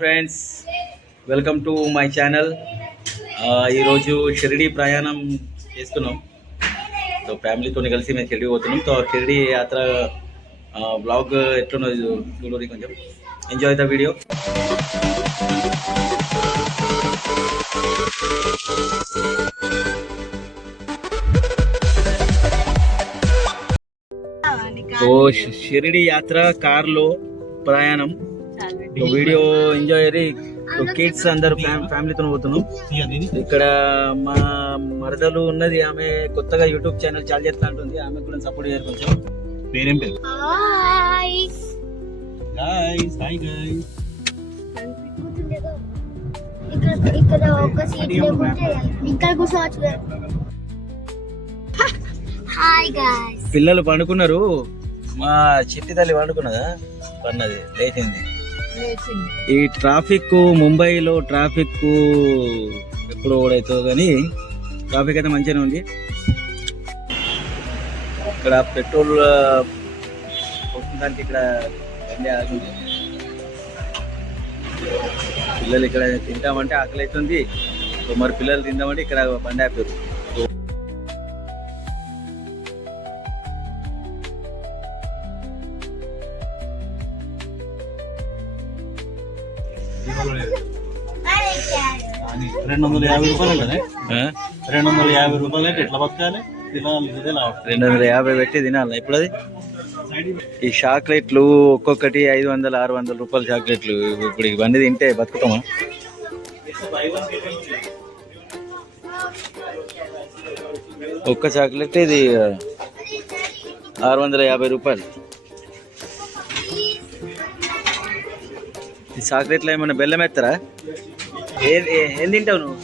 Friends, welcome to my channel. ఈరోజు షిరిడి ప్రయాణం చేస్తున్నాం. సో ఫ్యామిలీతో కలిసి మేము షిరిడి పోతున్నాం. సో షిరిడి యాత్ర బ్లాగ్ ఎట్లున్నది చూడండి, కొంచెం enjoy the video. So Shirdi యాత్ర కార్లో ప్రయాణం. వీడియో ఎంజాయ్ అయ్యి కిడ్స్ అందరు ఫ్యామిలీతో పోతున్నాం. ఇక్కడ మా మరదలు ఉన్నది, ఆమె కొత్తగా యూట్యూబ్ ఛానల్ చాలు చేస్తా ఉంటుంది. ఆమె కూడా సపోర్ట్ చేయాలి కొంచెం. పేరేం పేరు? పిల్లలు పండుకున్నారు. మా చిట్టి తల్లి పండుకున్నదా? పన్నది, లేచింది. ఈ ట్రాఫిక్, ముంబైలో ట్రాఫిక్ ఎప్పుడు ఓడవుతుందో కానీ ట్రాఫిక్ అయితే మంచిగానే ఉంది. ఇక్కడ పెట్రోల్ కొట్టడానికి ఇక్కడ బండి ఆగింది. పిల్లలు ఇక్కడ తింటామంటే ఆకలి అవుతుంది. మరి పిల్లలు తిందామంటే ఇక్కడ బండి ఆపారు. ₹250 ₹250 ఎట్లా బతకాలి? 250 పెట్టి తినాలి. ఇప్పుడు అది ఈ చాక్లెట్లు ఒక్కొక్కటి ₹500-600 చాక్లెట్లు. ఇప్పుడు ఇవన్నీ తింటే బతుకుతామా? ఒక్క చాక్లెట్ ఇది ₹650. ఈ చాక్లెట్లో ఏమన్నా బెల్లం ఎత్తరా? ఏం తింటావు నువ్వు?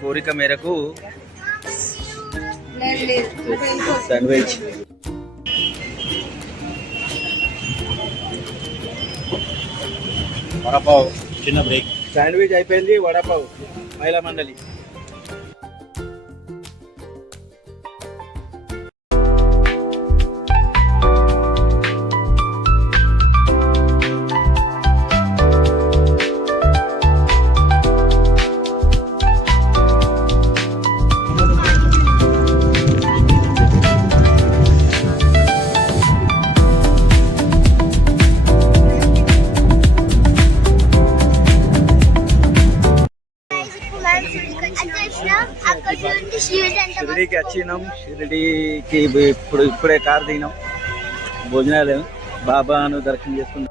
కోరిక మేరకు శాండ్విచ్. వడపావ్ చిన్న బ్రేక్. శాండ్విచ్ అయిపోయింది. వడపావ్ మహిళా మండలి. షిరిడీకి వచ్చినాం. షిరిడీకి ఇప్పుడే కార్ దిగినాం. భోజనాలు బాబాను దర్శనం చేసుకున్నాం.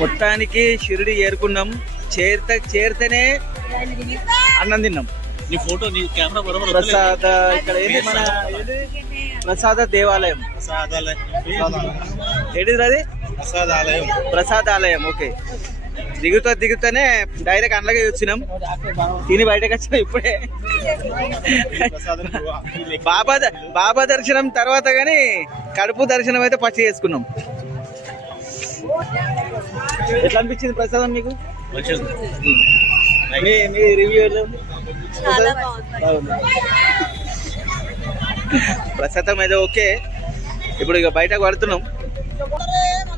మొత్తానికి షిరిడి చేరుకున్నాం. చేరితేనే అన్నం తిన్నాం. నీ ఫోటో, నీ కెమెరా బరోబర్. ప్రసాద, ఇక్కడ ఏంటి మన ప్రసాద దేవాలయం. ఏంటిది అది? ప్రసాదాలయం. ఓకే. దిగుతానే డైరెక్ట్ అందులోకి వచ్చినాం. తిని బయటకు వచ్చినాం ఇప్పుడే. బాబా దర్శనం తర్వాత కానీ కడుపు దర్శనం అయితే పచ్చి చేసుకున్నాం. ఎట్లా అనిపించింది ప్రసాదం మీకు? మీ రివ్యూ ప్రసాదం అయితే ఓకే. ఇప్పుడు ఇక బయటకు పడుతున్నాం.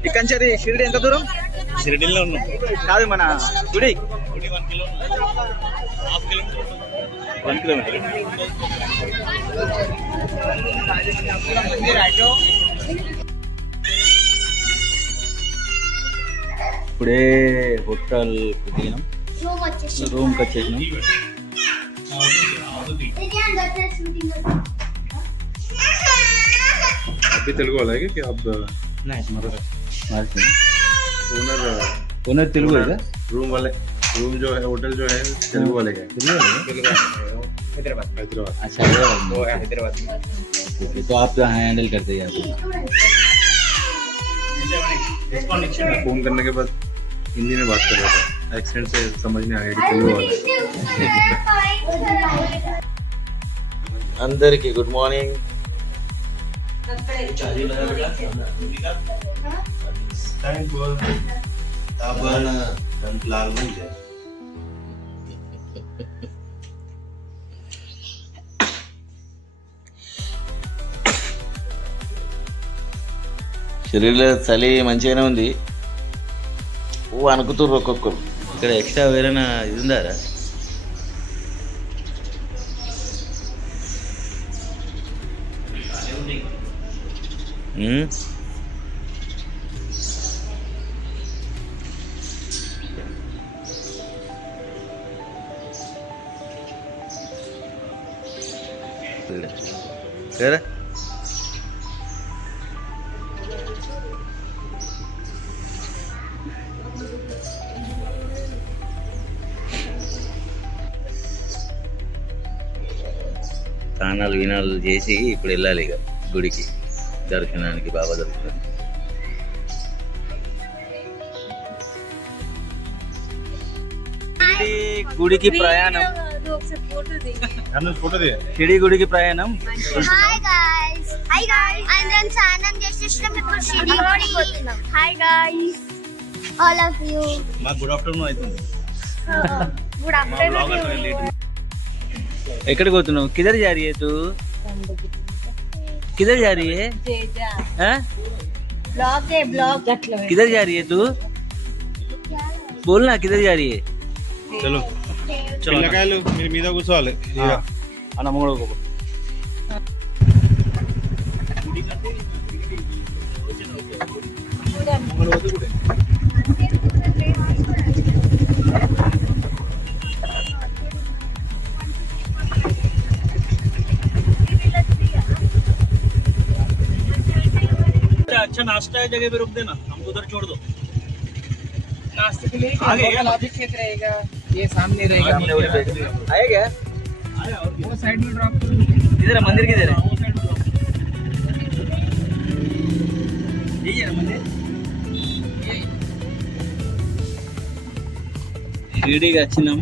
ఇక్కడి నుంచి షిరిడి ఎంత దూరం? షిరిడీలో ఉన్నాం. కాదు, మన గుడి 1 కిలోమీటర్. ఇప్పుడే హోటల్ దిగినాం, రూమ్కి వచ్చేసినాం. अभी तेलुगु वाला है क्या अब ओनर तेलुगु है क्या? रूम वाले रूम जो है होटल जो है तेलुगु वाले का हैदराबाद अच्छा हैदराबाद में। ओके, तो आप हैंडल करते हैं यहाँ फोन करने के बाद हिंदी में बात कर रहा था, एक्सेंट से समझ नहीं आया कि तेलुगु वाला है। अंदर की गुड मॉर्निंग. శరీరంలో చలి మంచిగానే ఉంది. ఓ అనుకుతుర్రు ఒక్కొక్కరు. ఇక్కడ ఎక్స్ట్రా వేరేనా ఇది ఉందారా? సరే స్నానాలు వినాలు చేసి ఇప్పుడు వెళ్ళాలి ఇక గుడికి దర్శనానికి, బాబా దర్శనానికి. గుడికి ప్రయాణం, షిరిడి గుడికి ప్రయాణం. హాయ్ గైస్ అందరం స్నానం చేసేసాం, ఇప్పుడు షిరిడి పోతున్నాం. Hi guys all of you. మాకు గుడ్ ఆఫ్టర్నూన్ అవుతుంది. Good afternoon. ఎక్కడికి పోతున్నావు? किधर जा रही है तू? किधर जा रही है? हाँ? ब्लॉग किधर जा रही है तू? बोलना किधर जा रही है? चलो పిల్లకాయలు మీరు మీద కూర్చోవాలి. అన్న మూడు अच्छा नाश्ता है, जगह पे रुक देना, हमको उधर छोड़ दो. नाश्ते के लिए आगे लॉबी क्षेत्र रहेगा, ये सामने रहेगा. आएगा वो साइड में ड्रॉप. इधर मंदिर किधर है? यही है मंदिर. షిరిడికి వచ్చినాం.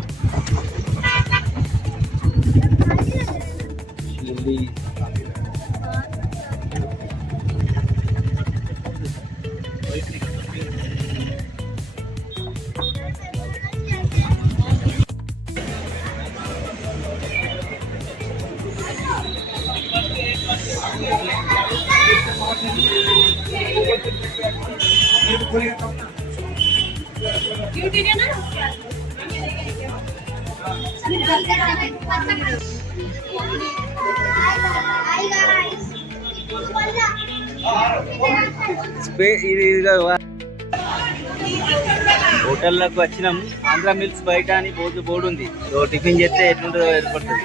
షిరిడి హోటల్లోకి వచ్చినాం. ఆంధ్ర మిల్స్ బయట అని బోర్డు ఉంది. సో టిఫిన్ చేస్తే ఎట్లుంటుందో ఏర్పడుతుంది.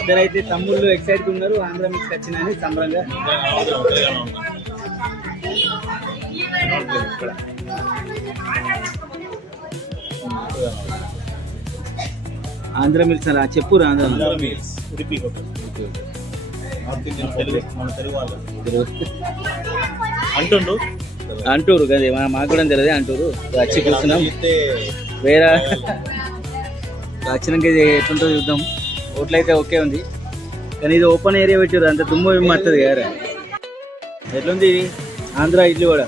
ఇద్దరైతే తమ్ముళ్ళు ఎక్సైట్గా ఉన్నారు, ఆంధ్ర మిల్స్కి వచ్చినాయని సంబరంగా. ఆంధ్ర మిల్స్ అలా చెప్పురా. Andhra mills Udupi hotel, north Indian Telugu, మన తెలుగు వాళ్ళు అంటూరు కదా, మాకు కూడా తెలియదు అంటూరు. వచ్చి కూర్చున్నాం. వేరే వచ్చినాక ఎట్లుంటుందో చూద్దాం. హోటల్ అయితే ఓకే ఉంది, కానీ ఇది ఓపెన్ ఏరియా పెట్టారు, అంత దుమ్ము మత్తది కదా. ఎట్లుంది ఇది ఆంధ్ర ఇడ్లీ కూడా?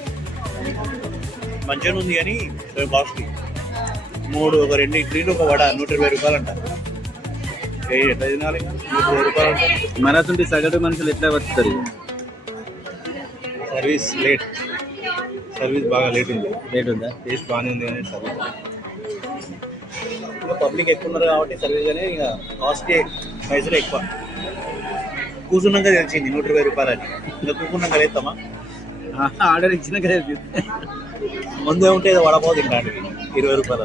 మంచిగా ఉంది కానీ కాస్ట్లీ. ఒక 2 ఇడ్లీలు ఒక వడ 120 రూపాయలు అంట. ఎట్లా తినాలి? 120 రూపాయలు అంట. మరాతుంటే సగటు మనుషులు ఎట్లా వస్తారు? సర్వీస్ బాగా లేట్ ఉంది. రేట్ ఉందా? టేస్ట్ బాగానే ఉంది కానీ సర్వీస్ ఇంకా పబ్లిక్ ఎక్కువ ఉన్నారు కాబట్టి సర్వీస్ కానీ ఇక కాస్ట్ పైసలు ఎక్కువ. కూర్చున్నాక తెలిసింది 120 రూపాయలని. ఇంకా కూర్చున్నాక లేస్తామా? ఆర్డర్ ఇచ్చిన కదా ముందే ఉంటే ఏదో వడపావు తింటాడు 20 రూపాయల.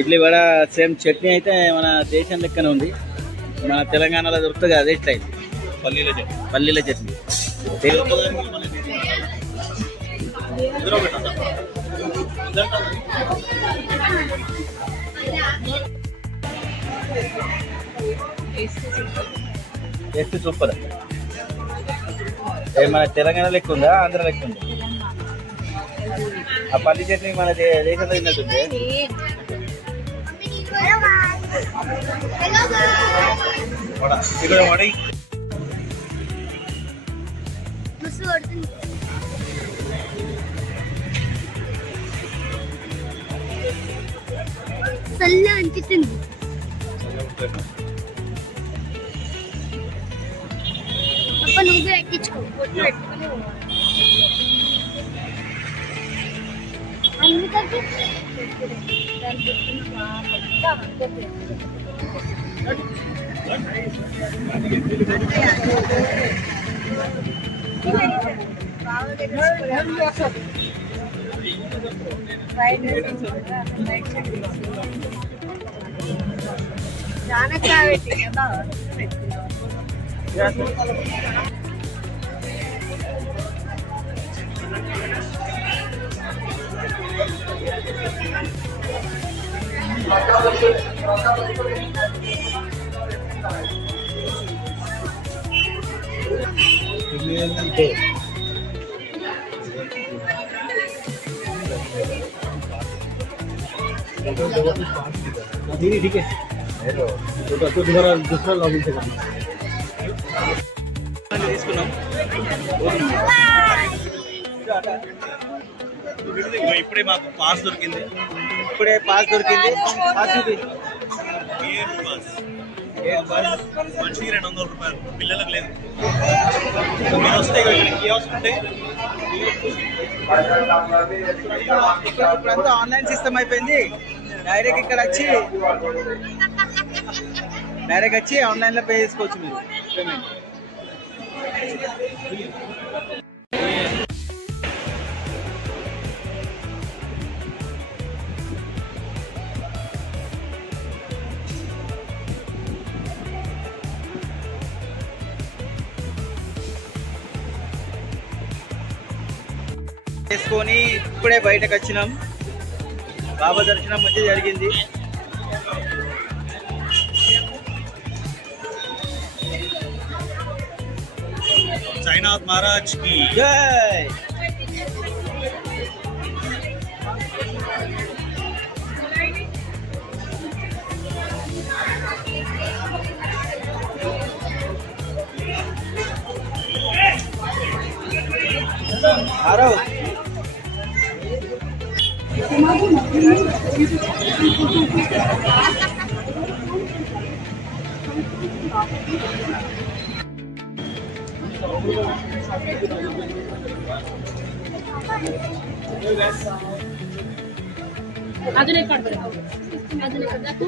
ఇడ్లీ వడ సేమ్ చట్నీ అయితే మన దేశం లెక్కనే ఉంది. మన తెలంగాణలో దొరుకుతుంది అదే స్టైల్, పల్లీల చట్నీ. పల్లీల చట్నీ. Taste super. మన తెలంగాణ లెక్క ఉందా, ఆంధ్ర లెక్క ఉందా? ఆ పల్లి చట్నీ మన దేశంలో తిన్నట్టుంది. వడ ఇక్కడ వడ ముసు కొడుతుంది. చల్ల అనిపిస్తుంది. అప్ప నువ్వు పెట్టించుకో, పొట్టు పెట్టుకుని అందుకని ठीक है तो दूसरा लॉगिन से करना తీసుకున్నాం. ఇప్పుడే మాకు పాస్ దొరికింది. పాస్ దొరికింది. మనిషికి 200 రూపాయలు, పిల్లలకు లేదు. మీరు వస్తే ఇక్కడ కియోస్క్ ఉంటే ఇప్పుడంతా ఆన్లైన్ సిస్టమ్ అయిపోయింది. డైరెక్ట్ ఇక్కడ వచ్చి ఆన్లైన్ లో పే చేసుకోవచ్చు మీరు పేమెంట్. చేసుకొని ఇప్పుడే బయటకు వచ్చినాం. బాబా దర్శనం మంచిగా జరిగింది. సాయినాథ్ మహారాజ్ కి జై. ఆరో ಅದನ್ನೇ ಕೊಡ್ಬೇಕು, ಅದನ್ನೇ ಕೊಡ್ಬೇಕು.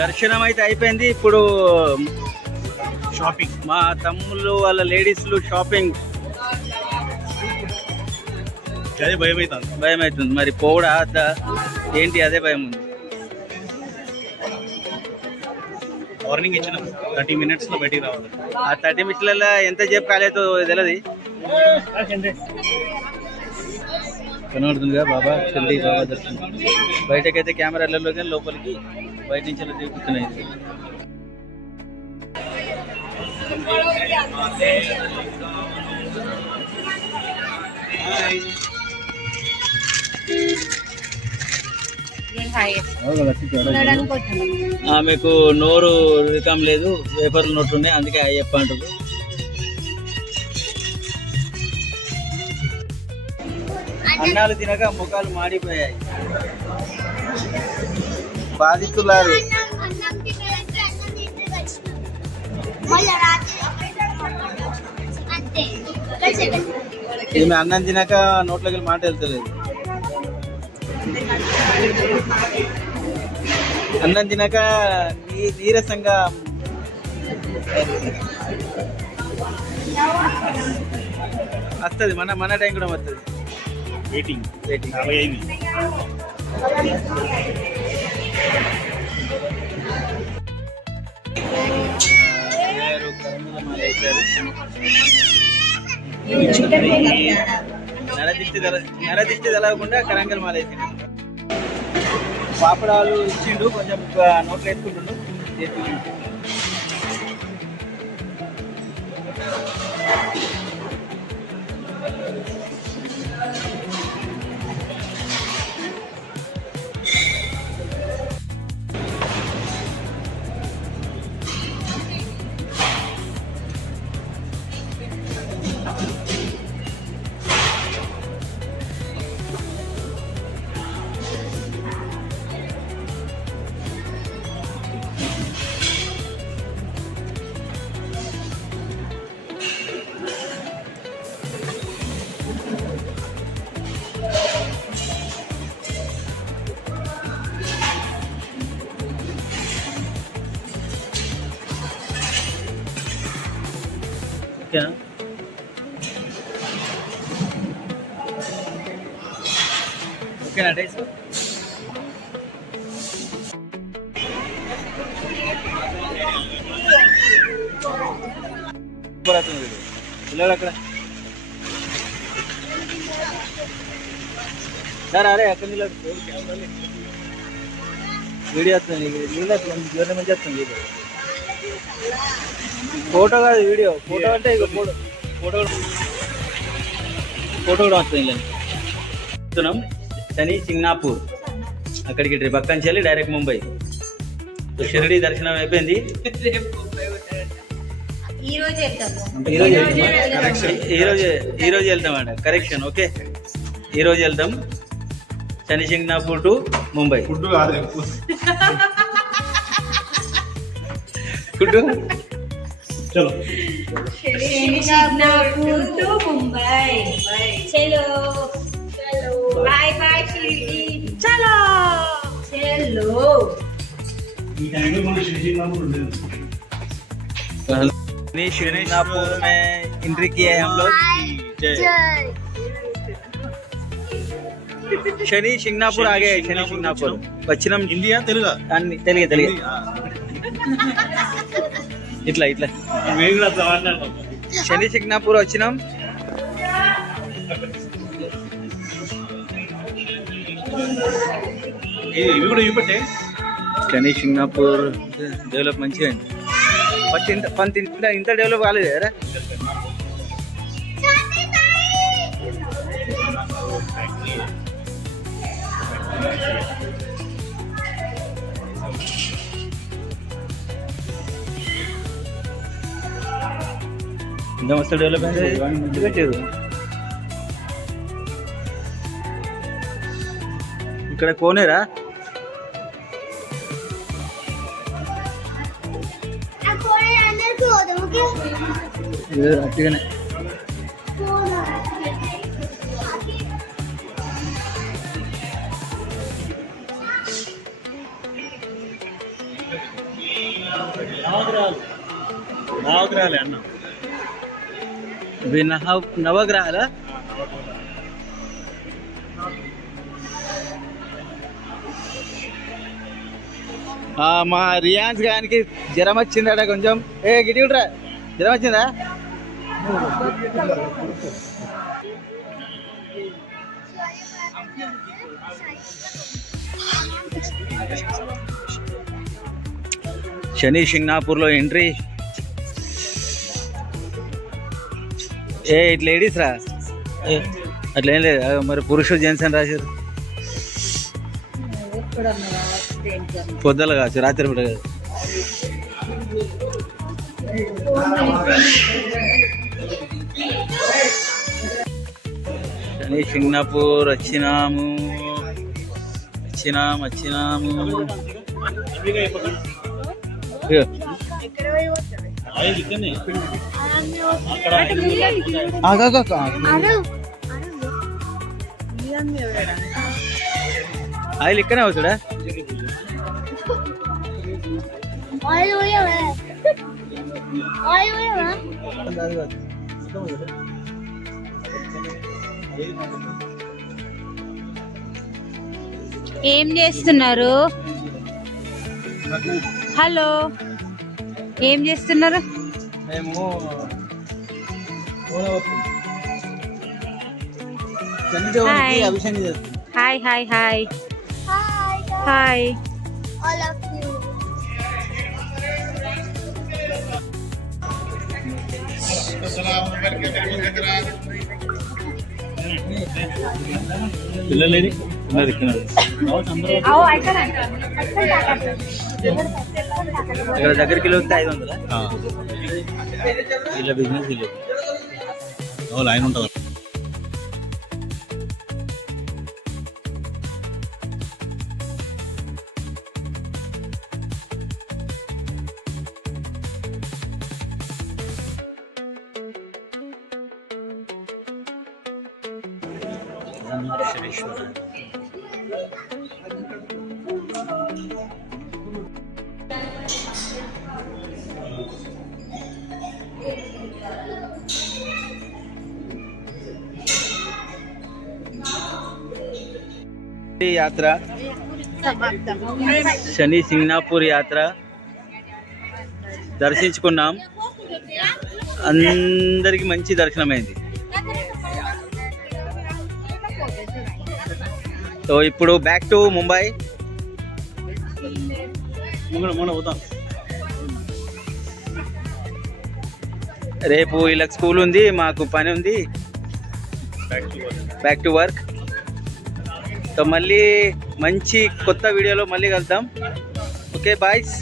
దర్శనం అయితే అయిపోయింది. ఇప్పుడు షాపింగ్. మా తమ్ముళ్ళు వాళ్ళ లేడీస్లు షాపింగ్. అదే భయం అవుతుంది. భయం అవుతుంది మరి పోవడా ఏంటి, అదే భయం ఉంది. వార్నింగ్ ఇచ్చిన 30 minutes లో బయటికి రావాలి. ఆ 30 minutes ఎంత చెప్పు కాలేదో తెలియదు. కనబడుతుందిగా బాబా చెల్లి బాబా దర్శనం. బయటకైతే కెమెరాలలో కానీ లోపలికి బయట నుంచి అలా చూపిస్తున్నాయి. ఆమెకు నోరు రికం లేదు, పేపర్లు నోట్లు ఉన్నాయి, అందుకే అయ్యప్ప అంటారు. అన్నాలు తినక ముఖాలు మాడిపోయాయి. బాధితులారు ఈమె అన్నం తినక నోట్లోకి మాట వెళ్తలేదు. అన్నం తినక నీరసంగా వస్తుంది. మన టైం కూడా వస్తుంది. వెయిటింగ్ వెయిటింగ్ 40 అయింది. నరదిష్టి తెలవకుండా కరంగల్ మాల వేసిండు. పాపడాలు ఇచ్చిండు, కొంచెం నోట్లు వేసుకుంటుండు. ఓకేనా? ఓకేనా టేస్ట్? పిల్లలు అక్కడ సార్, అరే అక్కడ నిలబడి వీడియో వస్తుంది. నీళ్ళు మంచి వస్తుంది. ఫోటో కాదు, వీడియో. ఫోటో అంటే ఇక ఫోటో కూడా వస్తుంది. చెప్తున్నాం శని సింగ్నాపూర్, అక్కడికి ట్రిప్ అక్కడి నుంచి డైరెక్ట్ ముంబై. షిరిడి దర్శనం అయిపోయింది. ఈరోజు వెళ్తామంట. కరెక్షన్. ఓకే, ఈరోజు వెళ్తాం శని సింగ్నాపూర్ టు ముంబై. ఫుడ్ చలో सिंगापुर टू मुंबई चलो बाय बाय शिरडी चलो चलो ఈ టైంలో మనం శ్రీశైలం ఉండేది. सिंगापुर में एंट्री किया है हम लोग. शनि सिंगापुर आ गए. शनि सिंगापुर వచ్చినాం. హిందీయా తెలుగా? అన్ని తెలుగు. ఇట్లా మేము కూడా అట్లా మాట్లాడతాం. శని సింగాపూర్ వచ్చినాం. ఇవి కూడా చూపెట్టే. శని సింగాపూర్ డెవలప్ మంచిగా అయింది. ఫస్ట్ ఇంత డెవలప్ కాలేదు కదా. ఇంత మస్తు డెవలప్ అయింది. పెట్టారు ఇక్కడ కోనేరా. అట్టిగానే నవగ్రహాలే అన్న. ఇవి నవగ్రహాల. మా రియాన్స్ గానికి జ్వరం వచ్చిందట కొంచెం. గిటిరా, జ్వరం వచ్చిందా? శని సింగాపూర్లో ఎంట్రీ. ఇట్లా లేడీస్ రా, అట్లా ఏం లేదు. మరి పురుషుడు జెంట్స్ అని రాశారు. పొద్దుల కావచ్చు, రాత్రి పూట కాదు. శని సింగపూర్ వచ్చినాము. ఇగో. ఆగు, ఆగు, ఆగు. ఆయిల్ ఇక్కడనే అవుతాడా? ఆయిల్ పోయావా? ఆయిల్ పోయావా? ఏం చేస్తున్నారు? హలో, ఏం చేస్తున్నారు? మేము హాయ్. అభిషేకం చేస్తాం. Hi hi hi hi hi. All of you. పిల్లలేని ఇక్కడ దగ్గరికి వెళ్ళి వస్తే 500. వీళ్ళ బిజినెస్ వీళ్ళు లైన్ ఉంటుంది. యాత్ర, శని సింగపూర్ యాత్ర దర్శించుకున్నాం. అందరికి మంచి దర్శనమైంది. సో ఇప్పుడు బ్యాక్ టు ముంబై. పోతాం. రేపు వీళ్ళకి స్కూల్ ఉంది, మాకు పని ఉంది. Back to work. సో మళ్ళీ మంచి కొత్త వీడియోలో మళ్ళీ కలుద్దాం. Okay boys,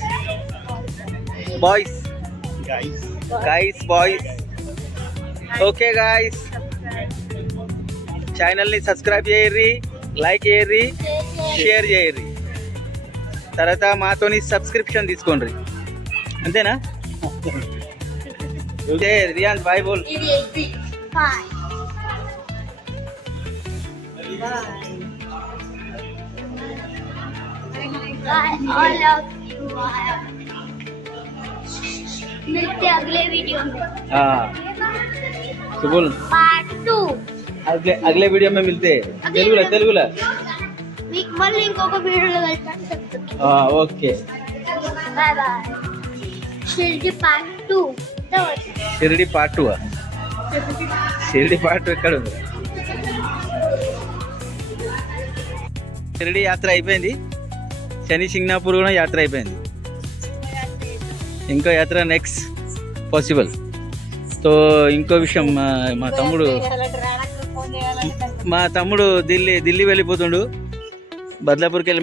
boys. Okay guys, ఛానల్ని సబ్స్క్రైబ్ చేయర్రి, లైక్ చేయర్రి, షేర్ చేయర్రి. తర్వాత మాతోని సబ్స్క్రిప్షన్ తీసుకోండి. అంతేనా? Rayon bye boll. Bye. Bye, all of you. मिलते हैं अगले वीडियो में. तो बोल पार्ट 2. अगले वीडियो में मिलते हैं. తెలుగులో మీకు మళ్ళీ ఇంకొక వీడియోలో వెళ్తాను చెప్తాను. Okay bye bye. Shirdi part 2. Shirdi part 2. Shirdi part 2 ఎక్కడ ఉంది? షిరిడి యాత్ర అయిపోయింది. శని సింగపూర్ కూడా యాత్ర అయిపోయింది. ఇంకో యాత్ర నెక్స్ట్ పాసిబుల్. సో ఇంకో విషయం, మా తమ్ముడు ఢిల్లీ వెళ్ళిపోతుండు. బద్లాపూర్కి వెళ్ళి